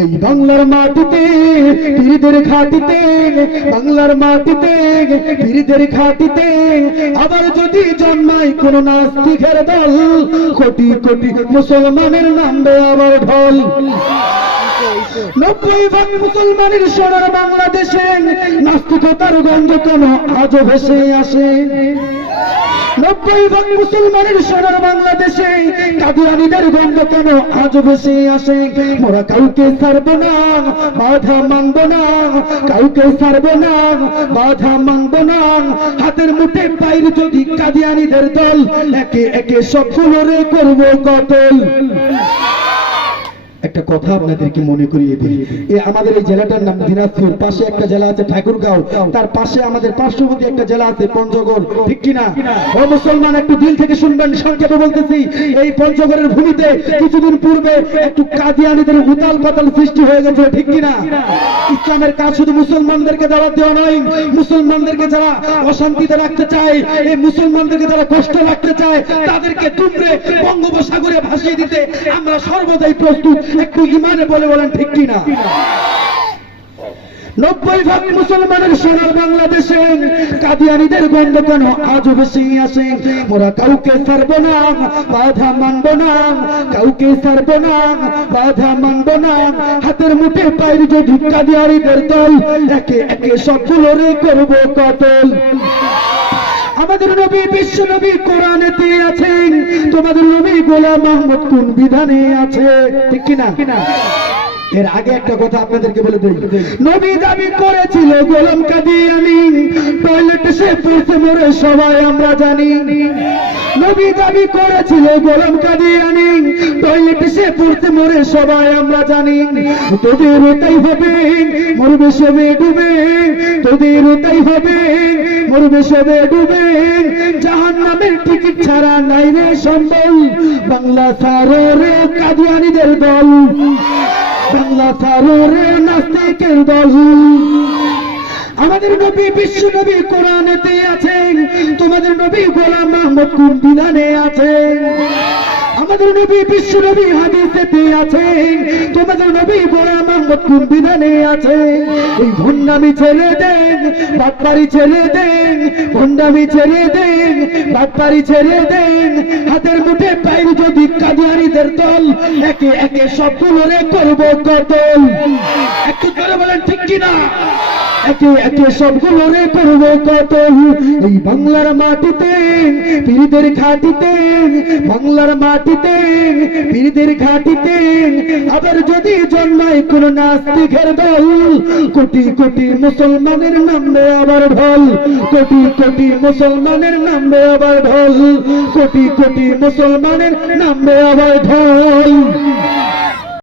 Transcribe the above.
এই বাংলার মাটিতে পীরদের ঘাটিতে, বাংলার মাটিতে পীরদের ঘাটিতে আবার যদি জন্মায় কোন নাস্তিকের দল, কোটি কোটি মুসলমানের নামবে আবার ঢল। 90% মুসলমানের সোনার বাংলাদেশে নাস্তিকতার গন্ধ কেন আজও ভেসে আসে? 90% মুসলমানের সোনার বাংলাদেশে কাদিয়ানীদের গন্ধ কেন আজও ভেসে আসে? মোরা কাউকে ছাড়ব না, বাধা মানব না, কাউকে ছাড়ব না, বাধা মানব না। হাতের মুঠে পাইর যদি কাদিয়ানীদের দল, একে একে সবগুলোরে করব কতল। একটা কথা আপনাদেরকে মনে করিয়ে দিই, আমাদের এই জেলাটার নাম দিনাজপুর, পাশে একটা জেলা আছে ঠাকুরগাঁও, তার পাশে আমাদের পার্শ্ববর্তী একটা জেলা আছে পঞ্চগড়, ঠিক কিনা? ও মুসলমান, একটু দিল থেকে শুনবেন, সংক্ষেপে বলতেছি। এই পঞ্চগড়ের ভূমিতে কিছুদিন পূর্বে একটু কাদিয়ানীদের উতাল পাতাল সৃষ্টি হয়ে গেছে, ঠিক কিনা? ইসলামের কাজ শুধু মুসলমানদেরকে দাওয়াত দেওয়া নয়, মুসলমানদেরকে যারা অশান্তিতে রাখতে চায়, এই মুসলমানদেরকে যারা কষ্ট রাখতে চায়, তাদেরকে দুমড়ে বঙ্গোপসাগরে ভাসিয়ে দিতে আমরা সর্বদাই প্রস্তুত। একটু ইমানে বলে বলেন, ঠিক কিনা? 90% মুসলমানের সোনার বাংলাদেশে কাদিয়ানীদের গন্ধ কেন আজও বেশি আসে? মোরা কাউকে ছাড়ব না, বাধা মানব না, কাউকে ছাড়ব না, বাধা মানব না। হাতের মুঠে পাইর যদি কাদিয়ানীদের দল, একে একে সবগুলোরে করব কতল। আমাদের নবী বিশ্ব নবী কোরআনেতে আছেন, তোমাদের নবী গোলাম মুহাম্মদ কোন বিধানে আছে, ঠিক কিনা? এর আগে একটা কথা আপনাদেরকে বলে দেই, নবী দাবি করেছিল গোলাম কাদিয়ানী, টয়লেটে সে পড়তে মরে সবাই আমরা জানি। নবী দাবি করেছিল গোলাম কাদিয়ানী, টয়লেটে সে পড়তে মরে সবাই আমরা জানি। তোদের তাই হবে মরবে সবে ডুবে, তোদের তাই হবে মরবে সবে ডুবে। জাহান্নামের টিকিট ছাড়া নাই রে সম্বল, বাংলা ছাড়ো রে কাদিয়ানীদের দল, বাংলা ছাড়ো রে নাস্তিকের দল। আমাদের নবী বিশ্ব নবী কোরআনেতে আছেন, তোমাদের নবী গোলাম মুহাম্মদ কোন বিধানে আছেন? আমাদের নবী বিশ্ব নবী হাদিসেতে আছেন, তোমাদের নবী গোলাম মুহাম্মদ কোন বিধানে আছেন? এই ভণ্ডামি ছেড়ে দেন, বাটপারি ছেড়ে দেন, ভণ্ডামি ছেড়ে দেন, বাটপারি ছেড়ে দেন। হাতের মুঠে পাইর যদি কাদিয়ানীদের দল, একে একে সবগুলোরে করব কতল। একটু করে বলেন, ঠিক কিনা? একে একে সবগুলোরে করব কতল। এই বাংলার মাটিতে পীরদের ঘাটিতে, বাংলার মাটিতে পীরদের ঘাটিতে আবার যদি জন্মায় কোন নাস্তিকের দল, কোটি কোটি মুসলমানের নামবে আবার ঢল, কোটি কোটি মুসলমানের নামবে আবার ঢল, কোটি কোটি মুসলমানের নামবে আবার ঢল।